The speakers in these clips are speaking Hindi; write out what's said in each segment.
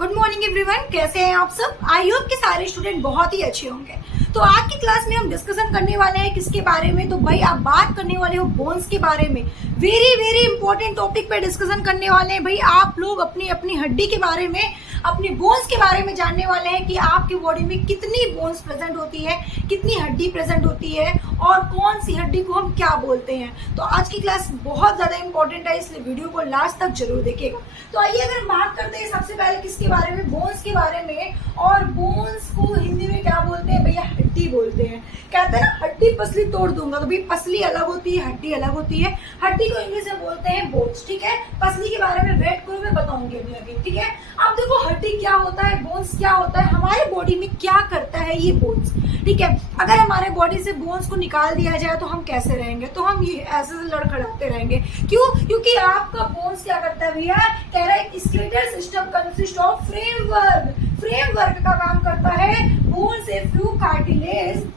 गुड मॉर्निंग एवरीवन, कैसे हैं आप सब। आई होप कि सारे स्टूडेंट बहुत ही अच्छे होंगे। तो आज की क्लास में हम डिस्कशन करने वाले हैं किसके बारे में, तो भाई आप बात करने वाले हो बोन्स के बारे में। वेरी वेरी इंपॉर्टेंट टॉपिक पे डिस्कशन करने वाले हैं भाई। आप लोग अपनी अपनी हड्डी के बारे में, अपनी बोन्स के बारे में जानने वाले हैं कि आपकी बॉडी में कितनी बोन्स प्रेजेंट होती है, कितनी हड्डी प्रेजेंट होती है और कौन सी हड्डी को हम क्या बोलते हैं। तो आज की क्लास बहुत ज्यादा इंपॉर्टेंट है, इसलिए वीडियो को लास्ट तक जरूर देखिएगा। तो आइए अगर हम बात करते हैं सबसे पहले किसके बारे में, बोन्स के बारे में। और बोन्स को हिंदी में क्या बोलते हैं भैया, हड्डी बोलते हैं। कहते हैं ना हड्डी पसली तोड़ दूंगा, तो भाई पसली अलग होती है, हड्डी अलग होती है। हड्डी को इंग्लिश में बोलते हैं बोन्स, ठीक है। पसली के बारे में वेट करो, मैं बताऊंगी अभी आगे, ठीक है। अब देखो हड्डी क्या होता है, बोन्स क्या होता है, हमारे बॉडी में क्या करता है ये बोन्स, ठीक है। अगर हमारे बॉडी से बोन्स को निकाल दिया जाए तो हम कैसे रहेंगे, तो हम ये ऐसे लड़खड़ाते रहेंगे। क्यों? क्योंकि आपका बोन्स क्या करता है भैया, कह रहा है skeletal system consist of framework. Framework का काम करता है बोन्स ए फ्यू कार्टिलेज।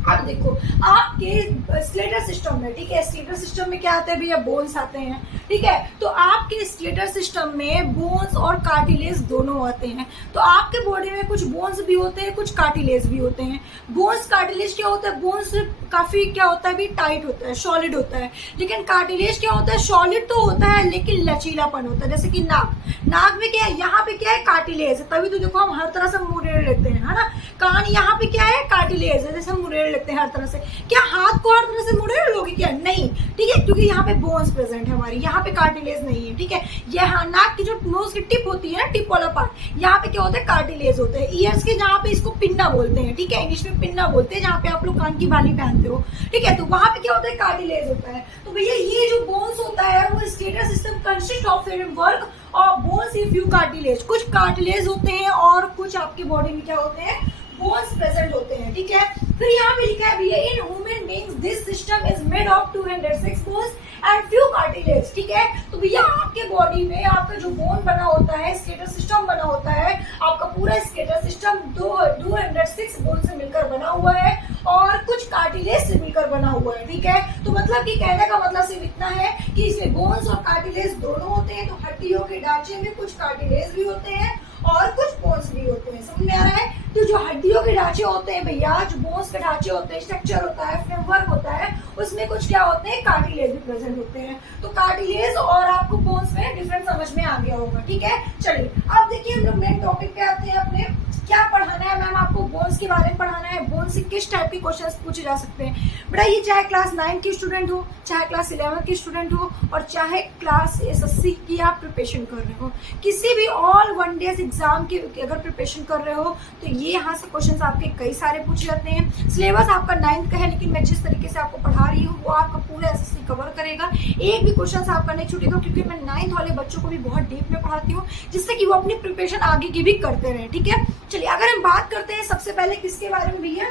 अब देखो आपके स्केलेटल सिस्टम में, ठीक है, स्केलेटल सिस्टम में क्या आते हैं भैया, बोन्स आते हैं, ठीक है। तो आपके स्केलेटल सिस्टम में बोन्स और कार्टिलेज दोनों आते हैं। तो आपके बॉडी में कुछ बोन्स भी होते हैं, कुछ कार्टिलेज भी होते हैं। बोन्स कार्टिलेज क्या होता है, बोन्स काफी क्या होता है भी टाइट होता है, सॉलिड होता है। लेकिन कार्टिलेज क्या होता है, सॉलिड तो होता है लेकिन लचीलापन होता है। जैसे कि नाक में क्या है, यहाँ पे क्या है, कार्टिलेज है, तभी तो देखो हम हर तरह से मुड़ेड़ लेते हैं, है ना। कान यहाँ पे क्या है, कार्टिलेज है, जैसे हम मुड़ेड़ लेते हैं हर तरह से। क्या हाथ को हर तरह से मुड़ेड़ लोगे क्या, नहीं, ठीक है, क्योंकि यहाँ पे बोन्स प्रेजेंट है हमारी, यहाँ पे कार्टिलेज नहीं है, ठीक है। यहाँ नाक की जो नोज की टिप होती है ना, टिप वाला पार्ट, यहाँ पे क्या होता है, कार्टिलेज होता है। ईयर्स के जहाँ पे इसको पिन्ना बोलते हैं, ठीक है, इंग्लिश में पिन्ना बोलते हैं, जहाँ पे आप लोग कान की बाली पहनते हो, ठीक है। तो वहां पे क्या होता है, कार्टिलेज होता है। तो भैया ये जो बोन्स होता है वो skeletal system consist of framework और बोन्स इन फ्यू कार्टिलेज। कुछ कार्टिलेज होते हैं और कुछ आपकी बॉडी में क्या होते हैं, बोन्स प्रेजेंट होते हैं, ठीक है। फिर यहाँ पे लिखा है भैया in human beings this system is made of 206 bones and few cartilage, ठीक है। तो भैया आपके बॉडी में आपका जो बोन बना होता है, स्केलेटल सिस्टम बना होता है, आपका पूरा स्केलेटल सिस्टम 206 बोन से मिलकर बना हुआ है और कुछ कार्टिलेज से मिलकर बना हुआ है, ठीक है। तो मतलब कि कहने का मतलब सिर्फ इतना है कि इसमें बोन्स और कार्टिलेज दोनों होते हैं। तो हड्डियों के ढांचे में कुछ कार्टिलेज भी होते हैं और कुछ बोन्स भी होते हैं, समझ में आ रहा है। तो जो हड्डियों के ढांचे होते हैं भैया, जो बोन्स के ढांचे होते हैं, स्ट्रक्चर होता है, फ्रेमवर्क होता है, उसमें कुछ क्या होते हैं, कार्टिलेज भी प्रेजेंट होते हैं। तो कार्टिलेज और आपको बोन्स में डिफरेंस समझ में आ गया होगा, ठीक है। चलिए अब देखिए हम लोग मेन टॉपिक पे आते हैं। अपने क्या पढ़ाना है मैम, आपको बोन्स के बारे में पढ़ाना है। बोन्स से किस टाइप के क्वेश्चंस पूछे जा सकते हैं बेटा, ये चाहे क्लास 9 की स्टूडेंट हो, चाहे क्लास 11 की स्टूडेंट हो और चाहे क्लास SSC की आप प्रिपरेशन कर रहे हो, किसी भी ऑल वन डेज एग्जाम की अगर प्रिपरेशन कर रहे हो तो ये यहाँ से क्वेश्चंस आपके कई सारे पूछे जाते हैं। सिलेबस आपका 9th का है, लेकिन मैं जिस तरीके से आपको पढ़ा रही हूँ वो आपका पूरा SSC कवर करेगा, एक भी क्वेश्चन आपका नहीं छूटेगा, क्योंकि मैं 9th वाले बच्चों को भी बहुत डीप में पढ़ाती हूँ, जिससे कि वो अपनी प्रिपरेशन आगे की भी करते रहे, ठीक है। चलिए अगर हम बात करते हैं सबसे पहले किसके बारे में भैया,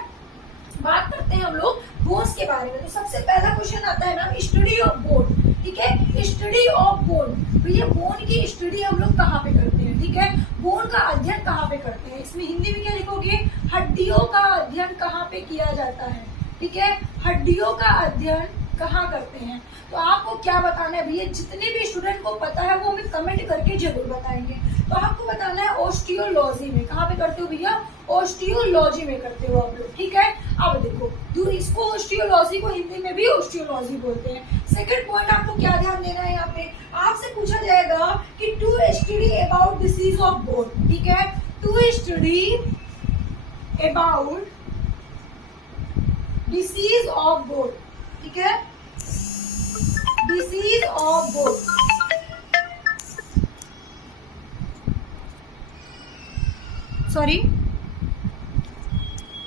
बात करते हैं हम लोग बोन्स के बारे में। तो सबसे पहला क्वेश्चन आता है मैम, स्टडी ऑफ बोन, ठीक है। स्टडी ऑफ बोन, भैया बोन की स्टडी हम लोग कहाँ पे करते हैं, ठीक है। बोन का अध्ययन कहाँ पे करते हैं, इसमें हिंदी में क्या लिखोगे, हड्डियों का अध्ययन कहाँ पे किया जाता है, ठीक है। हड्डियों का अध्ययन कहाँ करते हैं, तो आपको क्या बताना है भैया, जितने भी स्टूडेंट को पता है वो हमें कमेंट करके जरूर बताएंगे। तो आपको बताना है ऑस्टियोलॉजी में, कहाँ पे करते हो भैया, ऑस्टियोलॉजी में करते हो आप लोग, ठीक है। अब देखो इसको ऑस्टियोलॉजी को हिंदी में भी ऑस्टियोलॉजी बोलते हैं। सेकंड पॉइंट आपको क्या ध्यान देना है, यहाँ पे आपसे पूछा जाएगा कि to study about disease of bone, ठीक है। To study about disease of bone, ठीक है, डिसीज ऑफ बोन, सॉरी,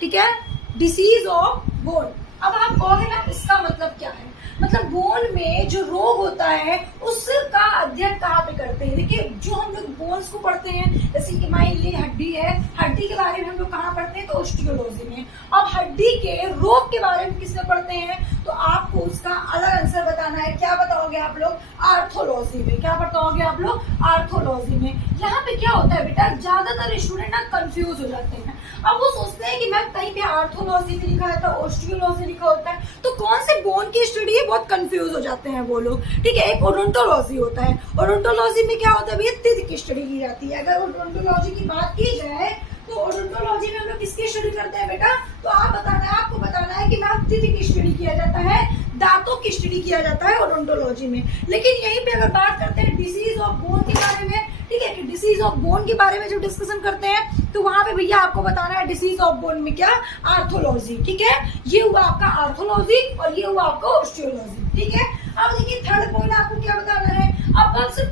ठीक है, डिसीज ऑफ बोन। अब आप कहोगे मैम इसका मतलब क्या है, मतलब बोन में जो रोग होता है उसका अध्ययन कहाँ पे करते हैं। देखिए जो हम लोग बोन्स को पढ़ते हैं, जैसे कि मान लीजिए हड्डी है, हड्डी के बारे में हम लोग कहाँ पढ़ते हैं, तो ऑस्टियोलॉजी में। अब हड्डी के रोग के बारे में किसमें पढ़ते हैं, तो आपको उसका अलग आंसर बताना है। क्या बताओगे आप लोग, आर्थोलॉजी में। क्या बताओगे आप लोग, आर्थोलॉजी में। यहाँ पे क्या होता है बेटा, ज्यादातर स्टूडेंट ना कंफ्यूज हो जाते हैं। अब वो सोचते हैं कि मैम कहीं पे आर्थोलॉजी भी लिखा है, ऑस्टियोलॉजी लिखा होता है, तो कौन से बोन की स्टडी है, बहुत कंफ्यूज हो जाते हैं वो लोग, ठीक है। एक ओडोंटोलॉजी होता है। ओडोंटोलॉजी में क्या होता है भैया, तिथ की स्टडी की जाती है। अगर ओडोंटोलॉजी की बात की जाए तो ओडोंटोलॉजी में हम लोग किसकी स्टडी करते हैं बेटा, तो आपको बताना है कि मैम तिथ की स्टडी किया जाता है, दांतों की स्टडी किया जाता है ओडोंटोलॉजी में। लेकिन यहीं पे अगर बात करते हैं डिसीज ऑफ बोन के बारे में, ठीक है, कि डिसीज ऑफ बोन के बारे में जो डिस्कशन करते हैं तो वहां पे भैया आपको बताना है डिसीज ऑफ बोन में क्या, आर्थोलॉजी, ठीक है। ये हुआ आपका आर्थोलॉजी और ये हुआ आपका ऑस्टियोलॉजी, ठीक है। अब देखिए थर्ड पॉइंट आपको क्या बताना है, अब आपसे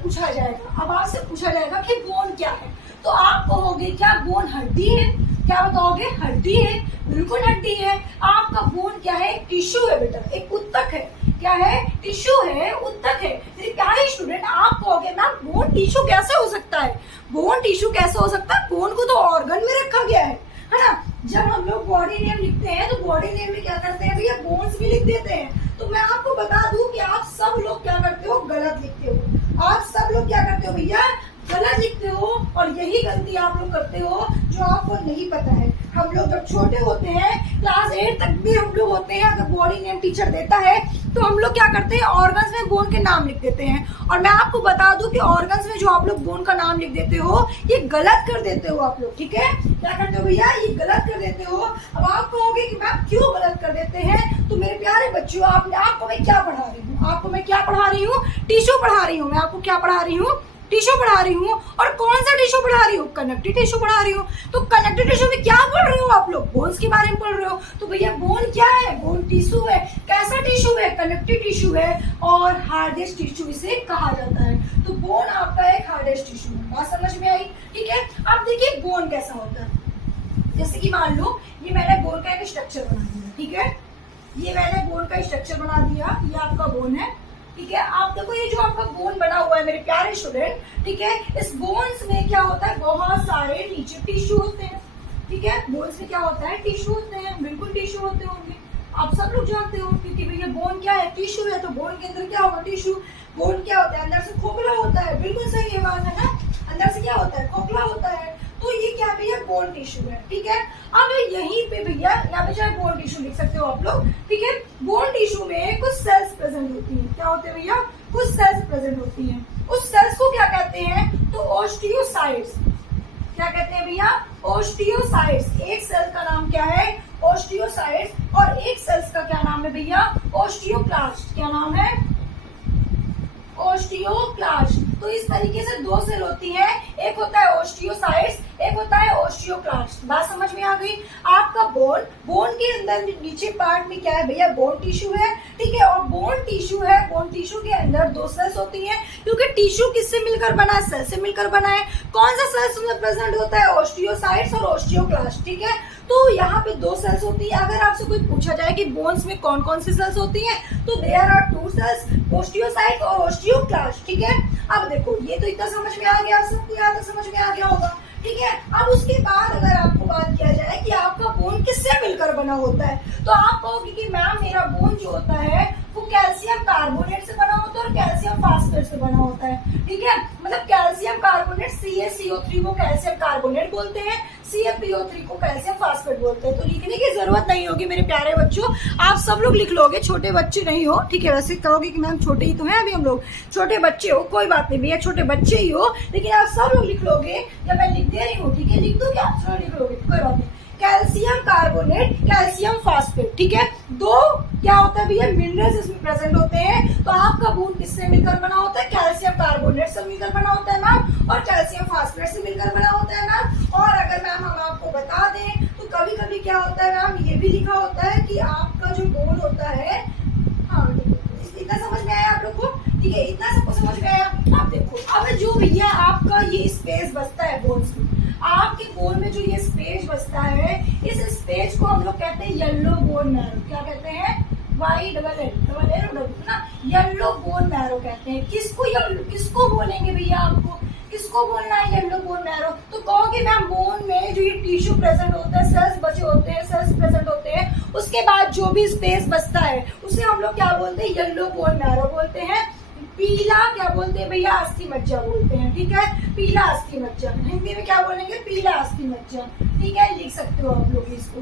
पूछा जाएगा कि बोन क्या है, तो आप कहोगे क्या बोन हड्डी है, क्या बताओगे, हड्डी है, बिल्कुल हड्डी है। आपका बोन क्या है, टिश्यू है बेटा, एक उत्तक है, क्या है, टिश्यू है, उत्तक है। मेरे प्यारे स्टूडेंट आप कहोगे मैम बोन टिश्यू कैसे हो सकता है, बोन टिश्यू कैसे हो सकता है, बोन को तो ऑर्गन में रखा गया है ना। जब हम लोग बॉडी नेम लिखते हैं तो बॉडी नेम में क्या करते हैं भैया, बोन्स भी लिख देते हैं। तो मैं आपको बता दूं कि आप सब लोग क्या करते हो, गलत लिखते हो। आप सब लोग क्या करते हो भैया, गलत लिखते हो, और यही गलती आप लोग करते हो जो आपको नहीं पता है। हम लोग जब छोटे होते हैं, क्लास 8 तक भी हम लोग होते हैं, अगर बॉडी नेम टीचर देता है तो हम लोग क्या करते हैं, ऑर्गन्स में बोन के नाम लिख देते हैं। और मैं आपको बता दूं कि ऑर्गन्स में जो आप लोग बोन का नाम लिख देते हो ये गलत कर देते हो आप लोग, ठीक है। क्या करते हो भैया, ये गलत कर देते हो। अब आप कहोगे कि मैम क्यों गलत कर देते हैं, तो मेरे प्यारे बच्चों आपको मैं क्या पढ़ा रही हूँ, टिश्यू पढ़ा रही हूँ। मैं आपको क्या पढ़ा रही हूँ, टिश्यू पढ़ा रही हूँ। और कौन सा टिश्यू पढ़ा रही हूँ, कनेक्टिव टिश्यू पढ़ा रही हूँ। तो कनेक्टिव टिश्यू में क्या पढ़ रहे हो आप लोग, बोन्स के बारे में पढ़ रहे हो। तो भैया बोन क्या है, बोन टिश्यू है। कैसा टिश्यू है, कनेक्टिव टिश्यू है, और हार्डेस्ट टिश्यू इसे कहा जाता है। तो बोन आपका एक हार्डेस्ट टिश्यू है, बात समझ में आई, ठीक है। अब देखिए बोन कैसा होता है, जैसे कि मान लो ये मैंने बोन का एक स्ट्रक्चर बना दिया, ठीक है, ये मैंने बोन का स्ट्रक्चर बना दिया, ये आपका बोन है, ठीक है। आप देखो ये जो आपका बोन बना हुआ है मेरे प्यारे स्टूडेंट, ठीक है, इस बोन्स में क्या होता है, बहुत सारे नीचे टिश्यू होते हैं, ठीक है। बोन्स में क्या होता है, टिश्यू होते हैं, बिल्कुल टिश्यू होते होंगे, आप सब लोग जानते हो, क्योंकि भैया बोन क्या है, टिश्यू है, तो बोन के अंदर क्या होगा, टिश्यू। बोन क्या होता है, अंदर से खोखला होता है, बिल्कुल सही है बात है ना, अंदर से क्या होता है, खोखला होता है। तो ये क्या भैया, बोन टिश्यू है, ठीक है। अब यहीं पे भैया यहाँ पे चाहे बोन टिश्यू लिख सकते हो आप लोग, ठीक है। बोन टिश्यू में कुछ सेल्स प्रेजेंट होती हैं, क्या होते हैं भैया, कुछ सेल्स प्रेजेंट होती हैं। उस सेल्स को क्या कहते हैं, तो ओस्टियोसाइट्स। क्या कहते हैं भैया, ओस्टियोसाइट्स। एक सेल का नाम क्या है, ओस्टियोसाइट्स, और एक सेल्स का क्या नाम है भैया, ओस्टियोक्लास्ट। क्या नाम है, ओस्टियोक्लास्ट। तो इस तरीके से दो सेल होती है, एक होता है ओस्टियोसाइट्स, एक होता है ओस्टियोक्लास्ट। बात समझ में आ गई। आपका बोन के अंदर नीचे पार्ट में क्या है भैया, बोन टिश्यू है, ठीक है। और बोन टिश्यू है, बोन टिश्यू के अंदर दो सेल्स होती हैं, क्योंकि टिश्यू किससे मिलकर बना है, सेल से मिलकर बना है। कौन सा सेल्स उसमें प्रेजेंट होता है, ओस्टियोसाइट्स और ओस्टियोक्लास्ट, ठीक है। तो यहाँ पे दो सेल्स होती है। अगर आपसे कोई पूछा जाए कि बोन्स में कौन कौन सी सेल्स होती हैं, तो देयर आर 2 सेल्स, ओस्टियोसाइट और ओस्टियोक्लास्ट, ठीक है। अब देखो ये तो इतना समझ में आ गया, सबको यहाँ तक समझ में आ गया होगा, ठीक है। अब उसके बाद अगर आपको बात किया जाए कि आपका बोन किससे मिलकर बना होता है, तो आप कहोगे कि मैम मेरा बोन जो होता है वो कैल्शियम कार्बोनेट से बना होता है और कैल्शियम फास्फेट से बना होता है, ठीक है। मतलब कैल्शियम कार्बोनेट CaCO3 को कैल्शियम कार्बोनेट बोलते हैं, CaPO3 को कैल्शियम फास्फेट बोलते हैं। तो लिखने की जरूरत नहीं होगी मेरे प्यारे बच्चों, आप सब लोग लिख लोगे, छोटे बच्चे नहीं हो, ठीक है। वैसे कहोगे कि मैम छोटे ही तो हैं अभी हम लोग, छोटे बच्चे हो, कोई बात नहीं भैया, छोटे बच्चे ही हो, लेकिन आप सब लोग लिख लोगे। जब मैं लिख दे रही हूँ, ठीक है, लिख दो क्या, आप लिख लोगे, कोई बात नहीं। कैल्शियम कार्बोनेट, कैल्शियम फास्फेट, ठीक है। दो क्या होता है भैया, मिनरल्स इसमें प्रेजेंट होते हैं। तो आपका बोन किससे मिलकर बना होता है, कैल्शियम कार्बोनेट से मिलकर बना होता है मैम, और कैल्शियम फास्फेट से मिलकर बना होता है मैम। और अगर मैम हम आपको बता दें तो कभी कभी क्या होता है मैम, ये भी लिखा होता है कि आपका जो बोन होता है, हाँ इतना समझ में आया आप लोग को, ठीक है, इतना सबको समझ में आया। आप देखो अब जो भैया आपका ये स्पेस बचता है बोन्स में, आपके बोन में जो ये स्पेस बचता है, इस स्पेस को हम लोग कहते हैं येलो बोन मैरो। क्या कहते हैं, YLL ना, येलो बोन मैरो कहते हैं। किसको बोलेंगे भैया, आपको किसको बोलना है, येलो बोन मैरो। तो कहोगे मैम बोन में जो ये टिश्यू प्रेजेंट होता है, सेल्स बचे होते हैं, सेल्स प्रेजेंट होते हैं, उसके बाद जो भी स्पेस बचता है उसे हम लोग क्या बोलते हैं, येलो बोन मैरो बोलते हैं। पीला क्या बोलते हैं भैया, अस्थि मज्जा बोलते हैं, ठीक है, पीला अस्थि मज्जा। हिंदी में क्या बोलेंगे, पीला अस्थि मज्जा, ठीक है, लिख सकते हो आप लोग इसको।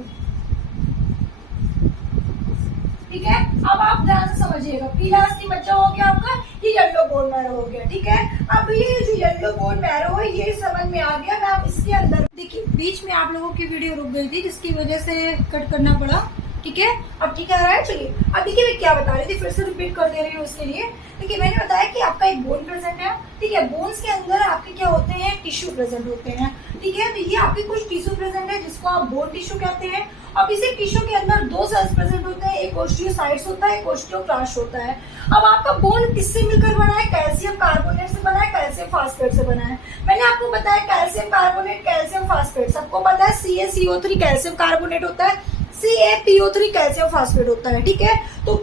ठीक है। अब आप ध्यान से समझिएगा, पीला अस्थि मज्जा हो गया आपका, ये येलो बोन मैरो हो गया, ठीक है। अब ये जो येलो बोन मैरो है ये समझ में आ गया। मैं आप इसके अंदर देखिए, बीच में आप लोगों की वीडियो रुक गई थी जिसकी वजह से कट करना पड़ा, ठीक है। अब ठीक है, राइट। चलिए अब देखिए मैं क्या बता रही थी, फिर से रिपीट कर दे रही हूँ इसके लिए। देखिए मैंने बताया कि आपका एक बोन प्रेजेंट है, ठीक है। बोन्स के अंदर आपके क्या होते हैं, टिश्यू प्रेजेंट होते हैं, ठीक है। तो ये आपके कुछ टिश्यू प्रेजेंट है जिसको आप बोन टिश्यू कहते हैं। अब इसी टिश्यू के अंदर दो सेल्स प्रेजेंट होते हैं, एक ओस्टियोसाइट्स होता है, एक ओस्टियोक्लास्ट होता है। अब आपका बोन किससे मिलकर बना है, कैल्शियम कार्बोनेट से बना है, कैल्शियम फास्फेट से बना है। मैंने आपको बताया कैल्शियम कार्बोनेट, कैल्शियम फास्फेट, सबको पता है CaCO3 कैल्शियम कार्बोनेट होता है, CaPO3 कैल्शियम फास्फेट होता है, ठीक है। तो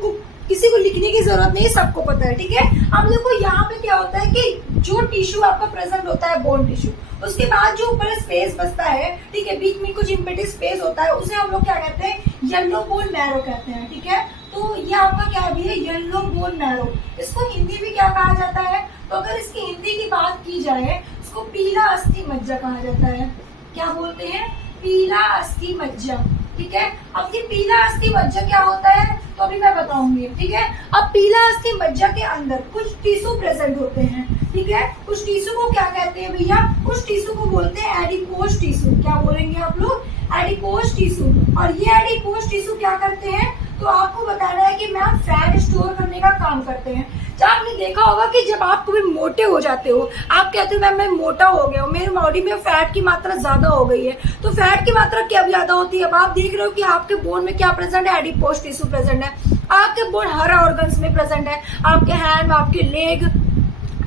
किसी को लिखने की जरूरत नहीं, सबको पता है, ठीक है। अब देखो यहाँ पे क्या होता है कि जो टिश्यू आपका प्रेजेंट होता है बोन टिश्यू, उसके बाद जो ऊपर स्पेस बचता है, ठीक है, बीच में कुछ इम्पेटिव स्पेस होता है, उसे हम लोग क्या कहते हैं, येलो बोन मैरो कहते हैं, ठीक है। तो ये आपका क्या भी है, येलो बोन मैरो। इसको हिंदी में क्या कहा जाता है, तो अगर इसकी हिंदी की बात की जाए, इसको पीला अस्थि मज्जा कहा जाता है। क्या बोलते हैं, पीला अस्थि मज्जा, ठीक है। अब ये पीला अस्थि मज्जा क्या होता है तो अभी मैं बताऊंगी, ठीक है। अब पीला अस्थि मज्जा के अंदर कुछ टिश्यू प्रेजेंट होते हैं, ठीक है। कुछ टिश्यू को क्या कहते हैं भैया, कुछ टिश्यू को बोलते हैं एडिपोज टिश्यू। क्या बोलेंगे आप लोग, एडिपोज टिश्यू। और ये एडिपोज टिश्यू क्या करते हैं, तो आपको बताना है कि मैम फैट स्टोर करने का काम करते हैं। जब आपने देखा होगा कि जब आप कभी मोटे हो जाते हो, आप कहते हो मैम मैं मोटा हो गया हूँ, मेरे बॉडी में फैट की मात्रा ज्यादा हो गई है, तो फैट की मात्रा क्या ज्यादा होती है। अब आप देख रहे हो कि आपके बोन में क्या प्रेजेंट है, एडिपोज टिश्यू प्रेजेंट है। आपके बोन हर ऑर्गन्स में प्रेजेंट है, आपके हैंड, आपके लेग,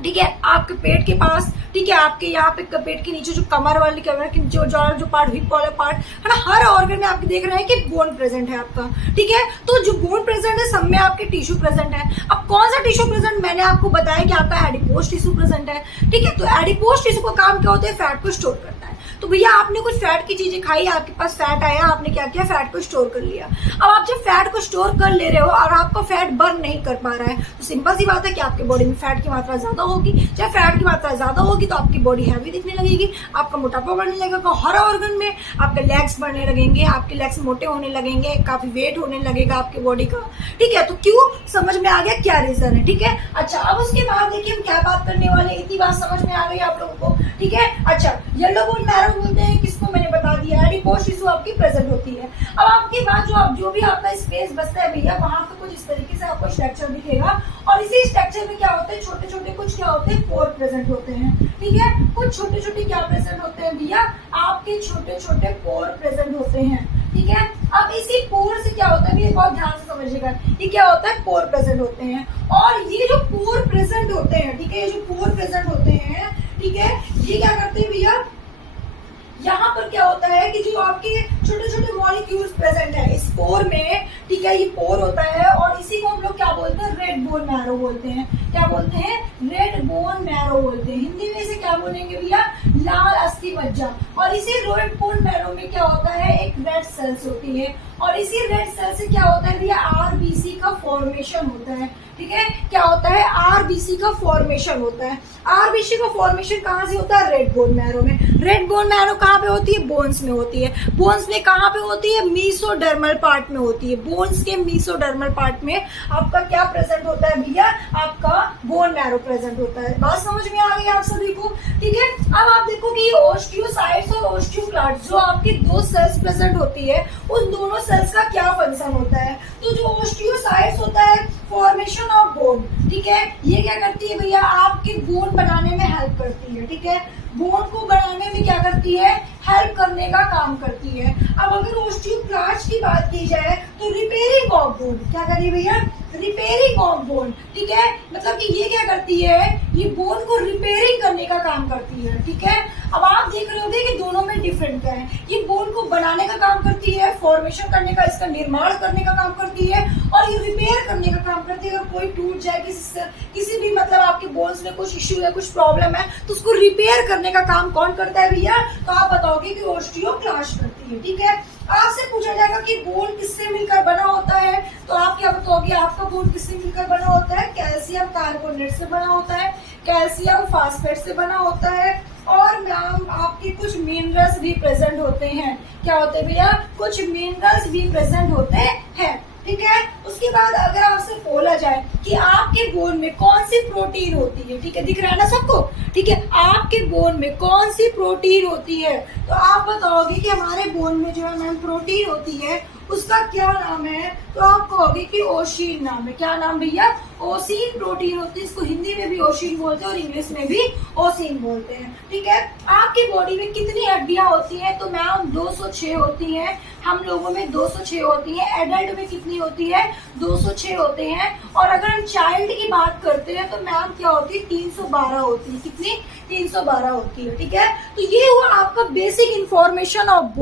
ठीक है, आपके पेट के पास, ठीक है, आपके यहाँ पे पेट के नीचे जो कमर वाली जो पार्ट, हिप वाला पार्ट है ना, हर ऑर्गन में आपके देख रहे हैं कि बोन प्रेजेंट है आपका, ठीक है। तो जो बोन प्रेजेंट है सब में आपके टिश्यू प्रेजेंट है। अब कौन सा टिश्यू प्रेजेंट, मैंने आपको बताया कि आपका एडिपोज टिश्यू प्रेजेंट है, ठीक है। तो एडिपोज टिश्यू का काम क्या होता है, फैट को स्टोर करता है। तो भैया आपने कुछ फैट की चीजें खाई, आपके पास फैट आया, आपने क्या किया, फैट को स्टोर कर लिया। अब आप जब फैट को स्टोर कर ले रहे हो और आपका फैट बर्न नहीं कर पा रहा है, तो सिंपल सी बात है कि आपके बॉडी में फैट की मात्रा ज्यादा होगी। जब फैट की मात्रा ज्यादा होगी तो आपकी बॉडी हैवी दिखने लगेगी, आपका मोटापा बढ़ने लगेगा हर ऑर्गन में, आपके लेग्स बढ़ने लगेंगे, आपके लेग्स मोटे होने लगेंगे, काफी वेट होने लगेगा आपके बॉडी का, ठीक है। तो क्यों, समझ में आ गया क्या रीजन है, ठीक है। अच्छा अब उसके बाद देखिए हम क्या बात करने वाले, इतनी बात समझ में आ गई आप लोगों को, ठीक है। अच्छा येलो बोन मैरो बोलते हैं किसको, मैंने बता दिया, एडिपोज टिश्यू आपकी प्रेजेंट होती है। अब आपके बाद जो भी आपका स्पेस बचता है भैया, वहां पे कुछ इस तरीके से आपको स्ट्रक्चर दिखेगा, और इसी स्ट्रक्चर में क्या होते हैं, छोटे छोटे कुछ क्या होते हैं, पोर प्रेजेंट होते हैं, ठीक है। कुछ छोटे छोटे क्या प्रेजेंट होते हैं भैया, आपके छोटे छोटे पोर प्रेजेंट होते हैं, ठीक है। अब इसी पोर से क्या होता है भैया, बहुत ध्यान से समझिएगा, ये क्या होता है, पोर प्रेजेंट होते हैं। और ये जो पोर प्रेजेंट होते हैं, ठीक है, ये जो पोर प्रेजेंट होते हैं, ठीक है, ये क्या करते हैं भैया, यहाँ पर क्या होता है कि जो आपके छोटे छोटे मॉलिक्यूल्स प्रेजेंट है इस पोर में, ठीक है, ये पोर होता है, और इसी को हम लोग क्या बोलते हैं, रेड बोन मैरो बोलते हैं। क्या बोलते हैं, रेड बोन मैरो बोलते हैं। हिंदी में इसे क्या बोलेंगे भैया, लाल अस्थि मज्जा। और इसी रेड बोन मैरो में क्या होता है, एक रेड सेल्स होती है, और इसी रेड सेल से क्या होता है भैया, आरबीसी का फॉर्मेशन होता है, ठीक है। क्या होता है, आरबीसी का फॉर्मेशन होता है। आरबीसी का फॉर्मेशन कहाँ से होता है, रेड बोन मैरो में। रेड बोन मैरो कहाँ पे होती है, बोन्स में होती है। बोन्स में कहाँ पे होती है, मीसोडर्मल पार्ट में होती है। बोन्स के मीसोडर्मल पार्ट में आपका क्या प्रेजेंट होता है भैया, आपका बोन मैरो प्रेजेंट होता है। बात समझ में आ गई आप सभी को, ठीक है। अब आप देखो कि ये ओस्टियोसाइट्स और ओस्टियोक्लास्ट जो आपकी दो सेल्स प्रेजेंट होती है, उन दोनों सेल्स का क्या फंक्शन होता है, तो जो ओस्टियोसाइट्स होता है, फॉर्मेशन ऑफ बोन, ठीक है, ये क्या करती है भैया, आपके बोन बनाने में हेल्प करती है, ठीक है। बोन को बनाने में क्या करती है, हेल्प करने का काम करती है। अब अगर ओस्टियोक्लास्ट की बात की जाए तो रिपेयरिंग ऑफ बोन, क्या करिए भैया, रिपेयरिंग ऑफ बोन, ठीक है। मतलब कि ये क्या करती है, ये बोन को रिपेयरिंग करने का काम करती है, ठीक है। अब आप देख रहे होंगे कि दोनों में डिफरेंट क्या है, ये बोन को बनाने का काम करती है, फॉर्मेशन करने का, इसका निर्माण करने का काम करती है, और ये रिपेयर करने का काम करती है। अगर कोई टूट जाए, किसी भी मतलब आपके बोन्स में कुछ इश्यू है, कुछ प्रॉब्लम है, तो उसको रिपेयर करने का काम कौन करता है भैया, तो आप बताओगे कि ओस्टियोक्लास्ट करती है, ठीक है। आपसे पूछा जाएगा कि बोन किससे मिलकर बना होता है, तो आप क्या बताओगे, आपका बोन किससे मिलकर बना होता है, कैल्शियम कार्बोनेट से बना होता है, कैल्शियम फास्फेट से बना होता है, और मैम आपके कुछ मिनरल्स भी प्रेजेंट होते हैं। क्या होते हैं भैया, कुछ मिनरल्स भी प्रेजेंट होते हैं, ठीक है। उसके बाद अगर आपसे बोला जाए कि आपके बोन में कौन सी प्रोटीन होती है, ठीक है, दिख रहा है ना सबको, ठीक है, आपके बोन में कौन सी प्रोटीन होती है, तो आप बताओगे कि हमारे बोन में जो है मैम प्रोटीन होती है, उसका क्या नाम है, तो आप कहोगे कि ओशीन नाम है। क्या नाम भैया? ओसीन प्रोटीन होती है। इसको हिंदी में भी ओशीन बोलते हैं और इंग्लिश में भी ओसीन बोलते हैं, ठीक है। आपकी बॉडी में कितनी हड्डियां होती हैं, तो मैम 206 होती हैं। हम लोगों में 206 होती है। एडल्ट में कितनी होती है? 206 होते हैं। और अगर हम चाइल्ड की बात करते हैं तो मैम क्या होती है? 312 होती है। कितनी? 312 होती है, ठीक है। तो ये हुआ आपका बेसिक इंफॉर्मेशन ऑफ